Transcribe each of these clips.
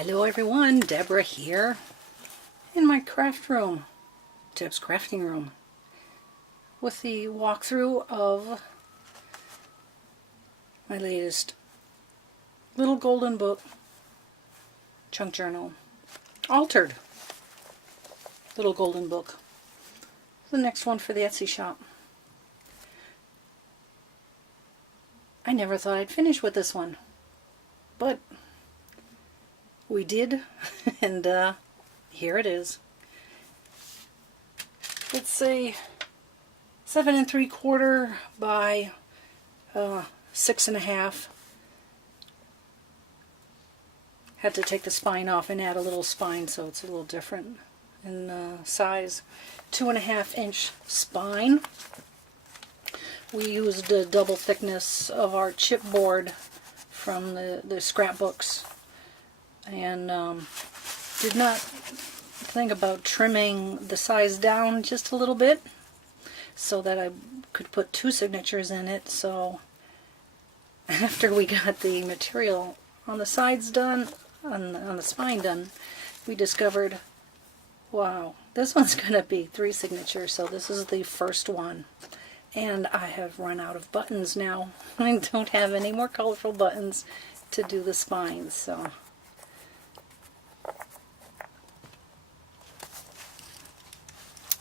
Hello everyone, Deborah here in my craft room, Deb's crafting room, with the walkthrough of my latest little golden book chunk journal, altered little golden book, the next one for the Etsy shop. I never thought I'd finish with this one, but we did, and here it is. It's a 7 3/4 by 6 1/2. Had to take the spine off and add a little spine, so it's a little different in size. 2 1/2 inch spine. We used the double thickness of our chipboard from the scrapbooks, and did not think about trimming the size down just a little bit so that I could put 2 signatures in it. So after we got the material on the sides done, on the spine done, we discovered, wow, this one's gonna be 3 signatures. So this is the first one, and I have run out of buttons now. I don't have any more colorful buttons to do the spines,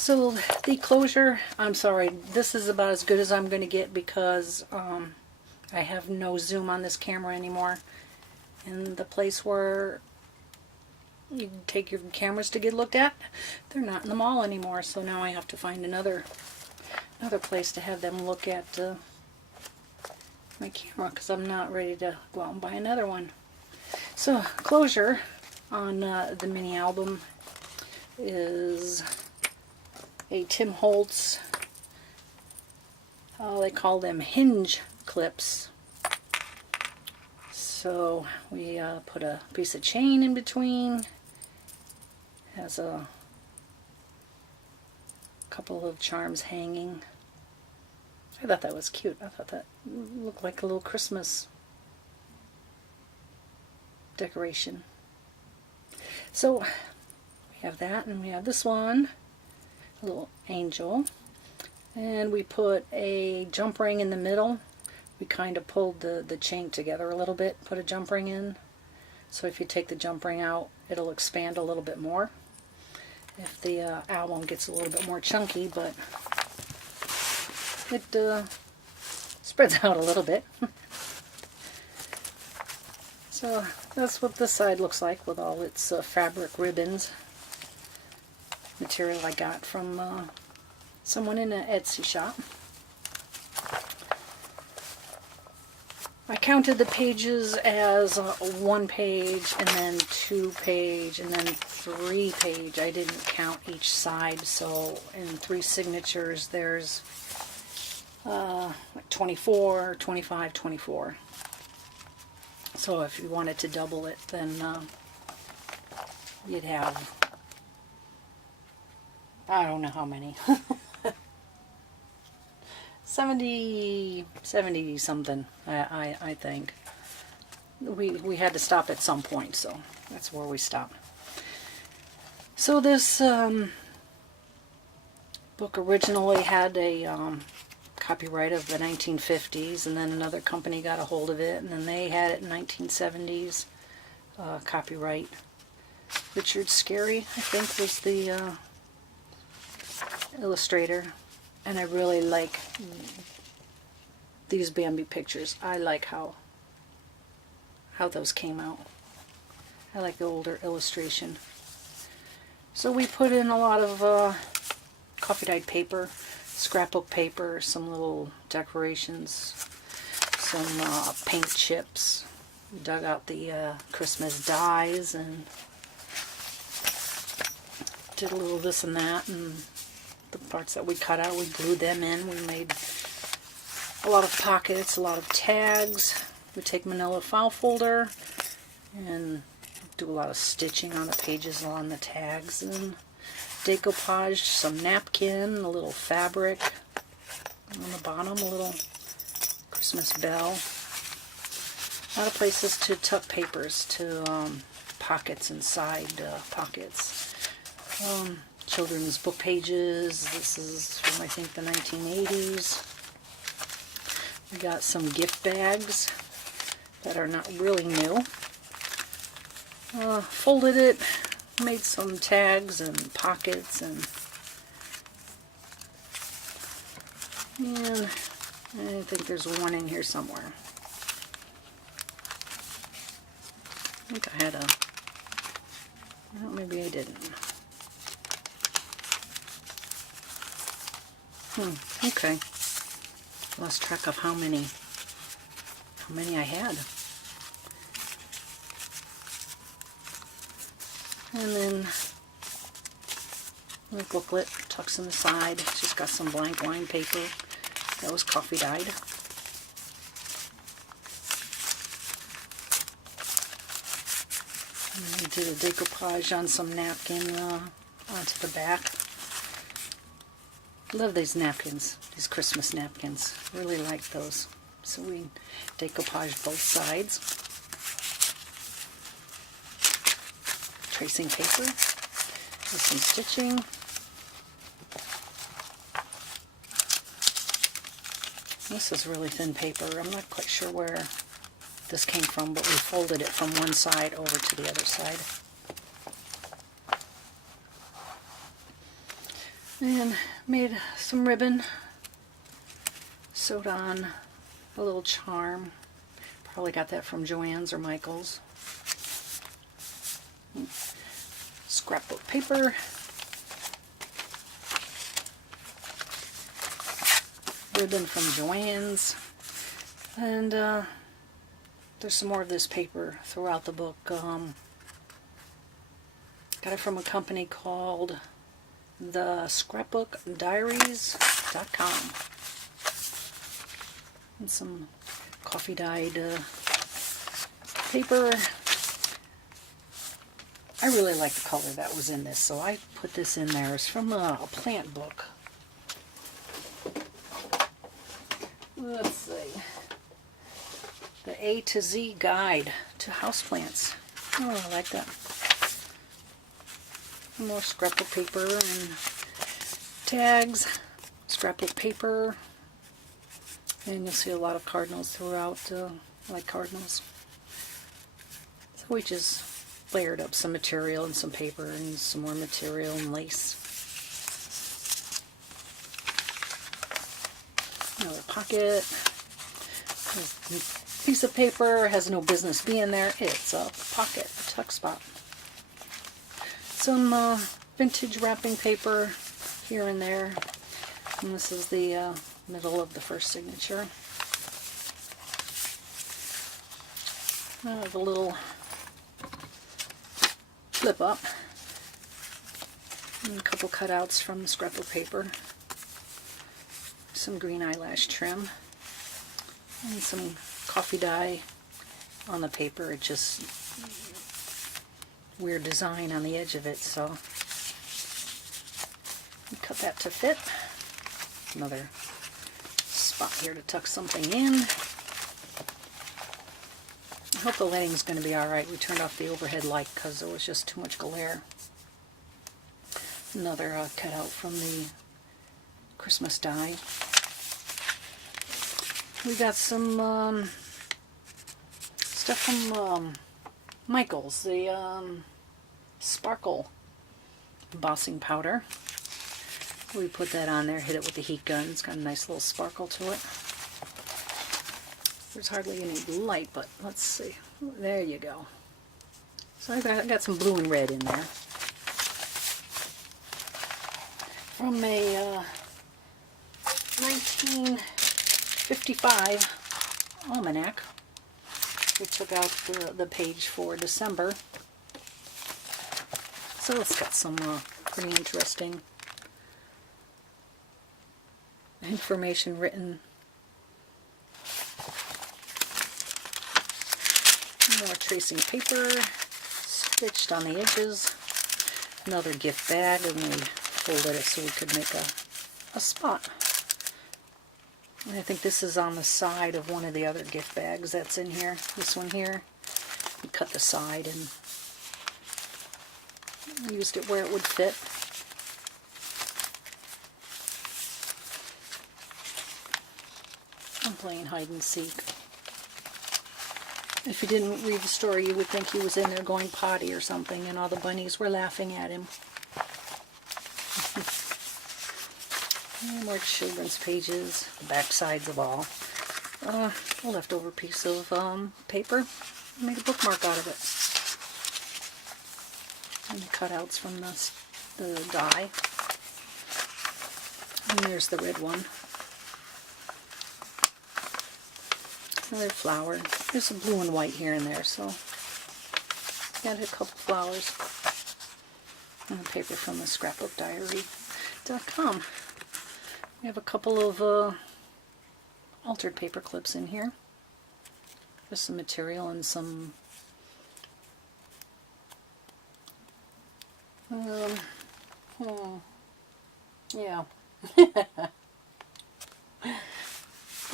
So the closure, I'm sorry, this is about as good as I'm going to get because I have no zoom on this camera anymore. And the place where you can take your cameras to get looked at, they're not in the mall anymore. So now I have to find another place to have them look at my camera, because I'm not ready to go out and buy another one. So closure on the mini album is a Tim Holtz, they call them hinge clips. So we put a piece of chain in between, has a couple of charms hanging. I thought that was cute. I thought that looked like a little Christmas decoration. So we have that, and we have this one, a little angel, and we put a jump ring in the middle. We kind of pulled the chain together a little bit, put a jump ring in, so if you take the jump ring out, it'll expand a little bit more if the album gets a little bit more chunky, but it spreads out a little bit. So that's what this side looks like with all its fabric ribbons. Material I got from someone in an Etsy shop. I counted the pages as 1 page, and then 2 page, and then 3 page. I didn't count each side, so in 3 signatures there's like 24, 25, 24. So if you wanted to double it, then you'd have, I don't know how many. 70 something, I think. We had to stop at some point, so that's where we stopped. So this book originally had a copyright of the 1950s, and then another company got a hold of it, and then they had it in 1970s copyright. Richard Scarry, I think, was the illustrator, and I really like these Bambi pictures. I like how those came out. I like the older illustration. So we put in a lot of coffee dyed paper, scrapbook paper, some little decorations, some paint chips. We dug out the Christmas dies and did a little this and that, and the parts that we cut out, we glued them in. We made a lot of pockets, a lot of tags. We take manila file folder and do a lot of stitching on the pages along the tags, and decoupage, some napkin, a little fabric on the bottom, a little Christmas bell. A lot of places to tuck papers, to pockets inside pockets. Children's book pages. This is from, I think, the 1980s. We got some gift bags that are not really new. Folded it, made some tags and pockets, and I think there's one in here somewhere. I think I had a, well, maybe I didn't. Okay. Lost track of how many I had. And then the booklet tucks in the side. She's got some blank line paper that was coffee dyed. And I did a decoupage on some napkin onto the back. Love these napkins, these Christmas napkins. Really like those. So we decoupaged both sides. Tracing paper with some stitching. This is really thin paper. I'm not quite sure where this came from, but we folded it from one side over to the other side. And made some ribbon, sewed on a little charm. Probably got that from Joann's or Michael's. Scrapbook paper. Ribbon from Joann's. And there's some more of this paper throughout the book. Got it from a company called the scrapbookdiaries.com. And some coffee dyed paper. I really like the color that was in this, so I put this in there. It's from a plant book. Let's see. The A to Z Guide to Houseplants. Oh, I like that. More scrapbook paper and tags, scrapbook paper, and you'll see a lot of cardinals throughout, like cardinals. So we just layered up some material and some paper and some more material and lace. Another pocket. This piece of paper has no business being there. It's a pocket, a tuck spot. Some vintage wrapping paper here and there. And this is the middle of the first signature. I have a little flip up. And a couple cutouts from the scrapbook paper. Some green eyelash trim. And some coffee dye on the paper. It just weird design on the edge of it, so cut that to fit. Another spot here to tuck something in. I hope the lighting's going to be alright. We turned off the overhead light because there was just too much glare. Another cutout from the Christmas die. We got some stuff from Michael's, the sparkle embossing powder. We put that on there, hit it with the heat gun. It's got a nice little sparkle to it. There's hardly any light, but let's see. There you go. So I got some blue and red in there. From a 1955 almanac. We took out the page for December. So it's got some pretty interesting information written. More tracing paper, stitched on the edges. Another gift bag, and we folded it so we could make a spot. And I think this is on the side of one of the other gift bags that's in here. This one here. We cut the side and I used it where it would fit. I'm playing hide and seek. If you didn't read the story, you would think he was in there going potty or something, and all the bunnies were laughing at him. And more children's pages, the back sides of all. A leftover piece of paper. I made a bookmark out of it. And the cutouts from the die. And there's the red one. Another flower. There's some blue and white here and there, so got a couple flowers. And a paper from the scrapbookdiary.com. We have a couple of altered paper clips in here. Just some material and some yeah.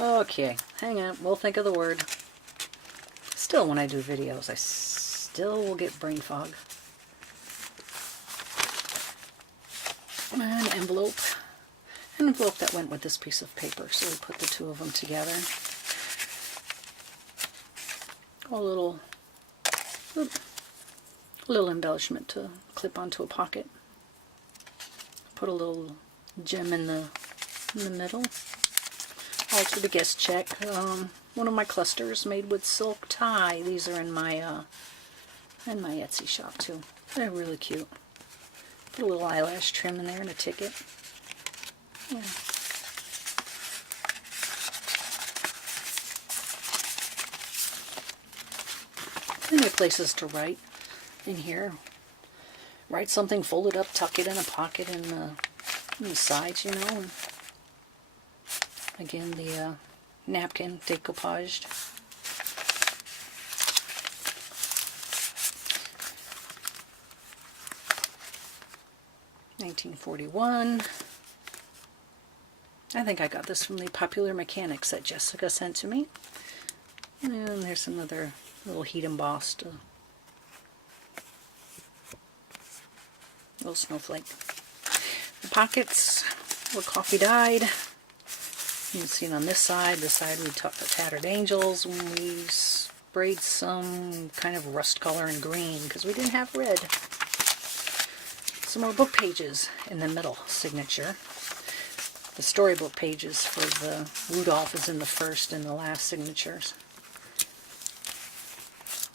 Okay, hang on, we'll think of the word. Still, when I do videos, I still will get brain fog. An envelope. An envelope that went with this piece of paper, so we put the two of them together. A little embellishment to clip onto a pocket. Put a little gem in the middle. Also the guest check. One of my clusters made with silk tie. These are in my Etsy shop too. They're really cute. Put a little eyelash trim in there and a ticket. Yeah. Plenty of places to write in here. Write something, fold it up, tuck it in a pocket in the sides, you know. And again, the napkin decoupaged. $19.41. I think I got this from the Popular Mechanics that Jessica sent to me. And there's another little heat embossed little snowflake. The pockets were coffee dyed. You can see it on this side. This side we took the Tattered Angels when we sprayed some kind of rust color in green because we didn't have red. Some more book pages in the middle signature. The storybook pages for the Rudolph is in the first and the last signatures.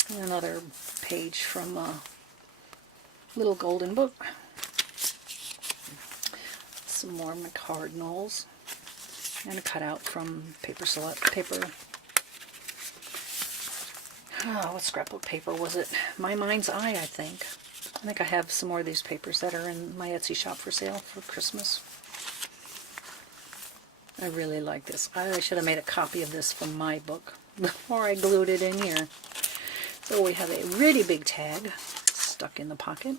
And another page from a little golden book. Some more McCardinals. And a cutout from what scrapbook paper was it? My Mind's Eye, I think. I think I have some more of these papers that are in my Etsy shop for sale for Christmas. I really like this. I should have made a copy of this from my book before I glued it in here. So we have a really big tag stuck in the pocket.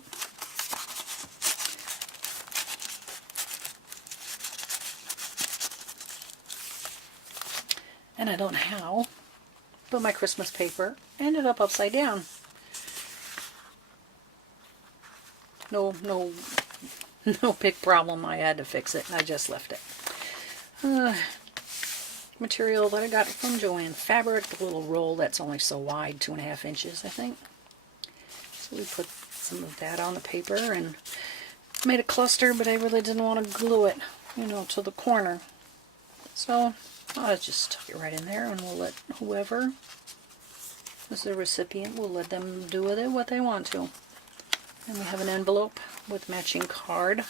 And I don't know how, but my Christmas paper ended up upside down. No big problem. I had to fix it. I just left it. Material that I got from Joann Fabric, the little roll that's only so wide, 2.5 inches, I think. So we put some of that on the paper and made a cluster, but I really didn't want to glue it, you know, to the corner. So I'll just tuck it right in there, and we'll let whoever is the recipient, we'll let them do with it what they want to. And we have an envelope with matching card.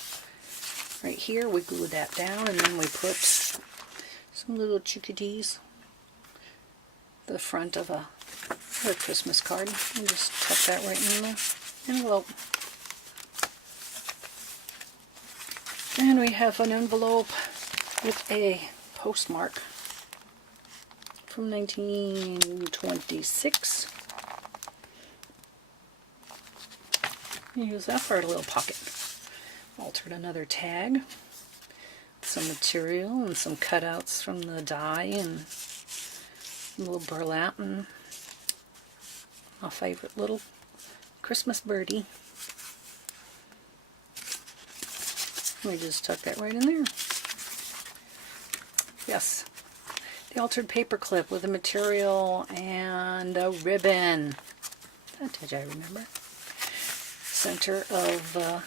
Right here, we glue that down, and then we put some little chickadees, the front of a Christmas card, and just tuck that right in the envelope. And we have an envelope with a postmark from 1926. Use that for a little pocket. Altered another tag, some material and some cutouts from the die and a little burlap and my favorite little Christmas birdie. Let me just tuck that right in there. Yes. The altered paper clip with a material and a ribbon. That did I remember. Center of the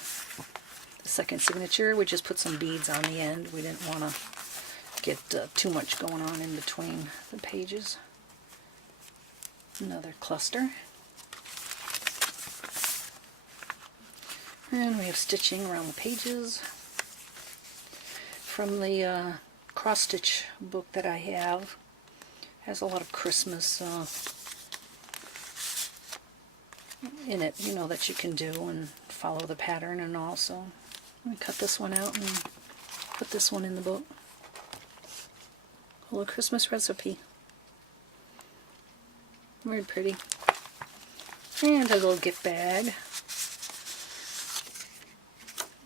second signature. We just put some beads on the end. We didn't want to get too much going on in between the pages. Another cluster. And we have stitching around the pages. From the cross-stitch book that I have, has a lot of Christmas in it, you know, that you can do and follow the pattern and all. So I'm going to cut this one out and put this one in the book. A little Christmas recipe. Very pretty. And a little gift bag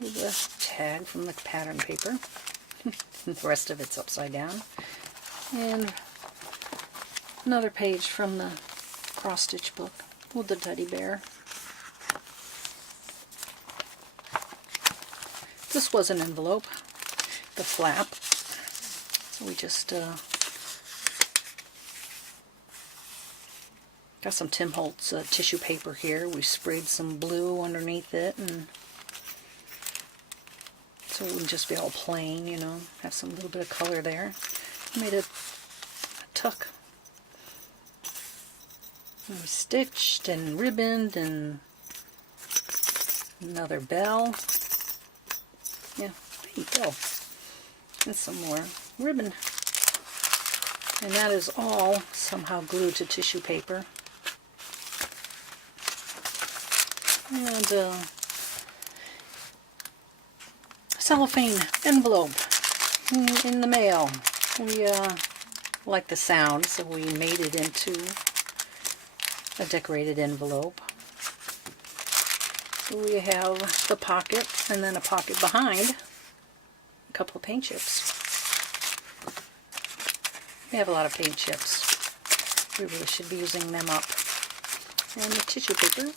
with a tag from the pattern paper. The rest of it's upside down. And another page from the cross-stitch book with the teddy bear. This was an envelope, the flap. So we just got some Tim Holtz tissue paper here. We sprayed some blue underneath it, and so it wouldn't just be all plain, you know, have some little bit of color there. Made a tuck. And we stitched and ribboned, and another bell. Yeah, there you go. And some more ribbon. And that is all somehow glued to tissue paper. And cellophane envelope in the mail. We like the sound, so we made it into a decorated envelope. So we have the pocket, and then a pocket behind, a couple of paint chips. We have a lot of paint chips. We really should be using them up. And the tissue paper,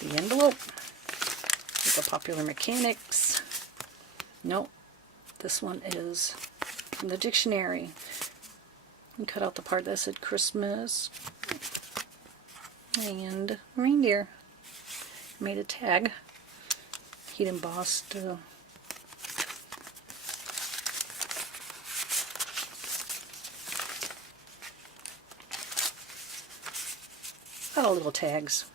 the envelope, with the Popular Mechanics. Nope, this one is from the dictionary. We cut out the part that said Christmas and reindeer. Made a tag. Heat embossed a lot of little tags.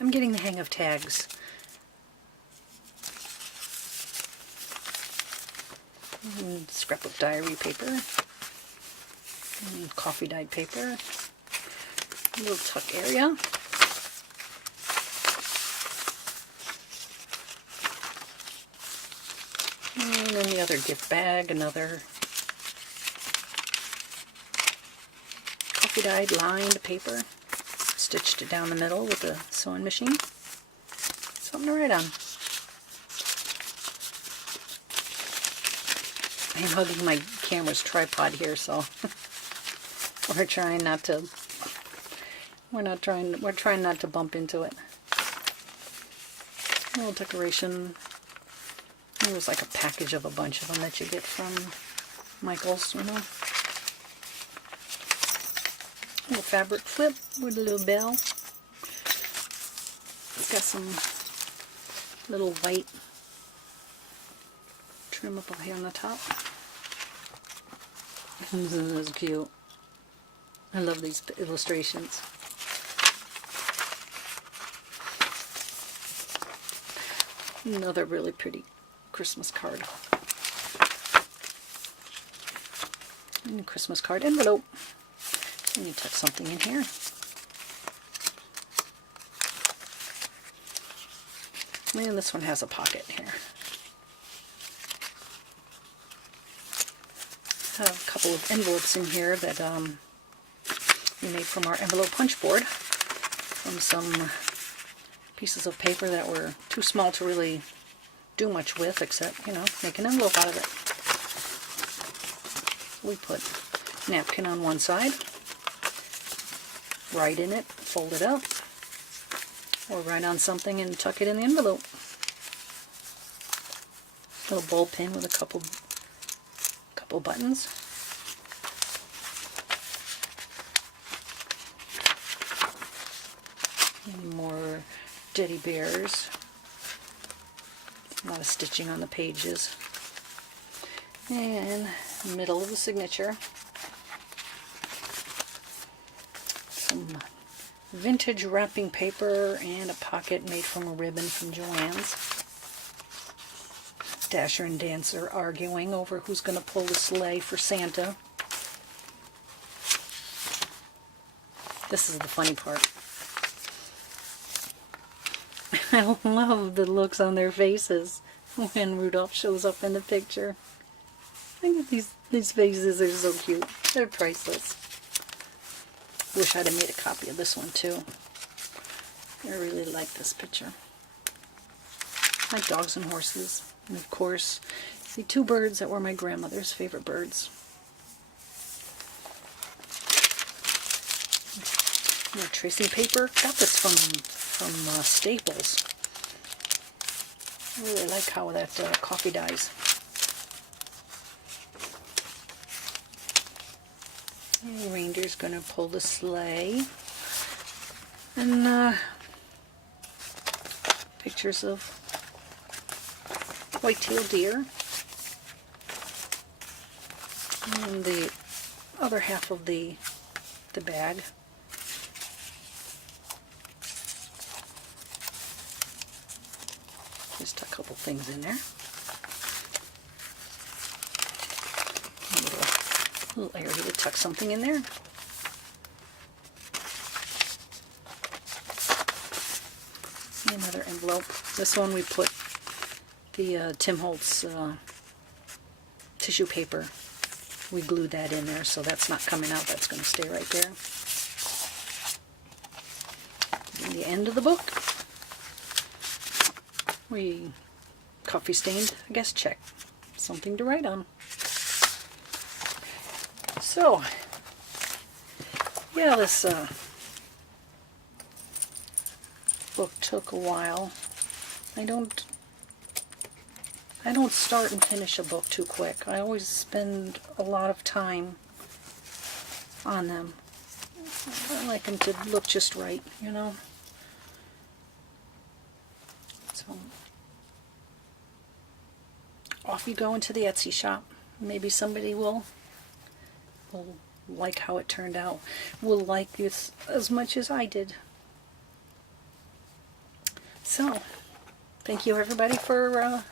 I'm getting the hang of tags. And scrapbook diary paper. And coffee dyed paper. A little tuck area. And then the other gift bag, another coffee dyed lined paper. Stitched it down the middle with a sewing machine. Something to write on. I'm hugging my camera's tripod here, so we're trying not to. We're trying not to bump into it. A little decoration. It was like a package of a bunch of them that you get from Michael's, you know. A little fabric flip with a little bell. It's got some little white trim up here on the top. This is cute. I love these illustrations. Another really pretty Christmas card. And a Christmas card envelope. And you tuck something in here. And this one has a pocket here. I have a couple of envelopes in here that we made from our envelope punch board. From some pieces of paper that were too small to really do much with, except, you know, make an envelope out of it. We put napkin on one side, write in it, fold it up, or write on something and tuck it in the envelope. Little ball pin with a couple buttons. And more teddy bears. A lot of stitching on the pages. And middle of the signature. Some vintage wrapping paper and a pocket made from a ribbon from Joann's. Dasher and Dancer arguing over who's going to pull the sleigh for Santa. This is the funny part. I love the looks on their faces when Rudolph shows up in the picture. I think these faces are so cute. They're priceless. Wish I'd have made a copy of this one too. I really like this picture. I like dogs and horses. And of course, the two birds that were my grandmother's favorite birds. More tracing paper. Got this from Staples. I really like how that coffee dyes. And the reindeer's going to pull the sleigh. And pictures of white-tailed deer. And the other half of the bag. Just a couple things in there. A little area to tuck something in there. Another envelope. This one we put the Tim Holtz tissue paper. We glued that in there, so that's not coming out. That's going to stay right there. And the end of the book. We coffee stained, I guess, check. Something to write on. So, yeah, this book took a while. I don't start and finish a book too quick. I always spend a lot of time on them. I like them to look just right, you know. So, off you go into the Etsy shop. Maybe somebody will like how it turned out. Will like this as much as I did. So, thank you everybody for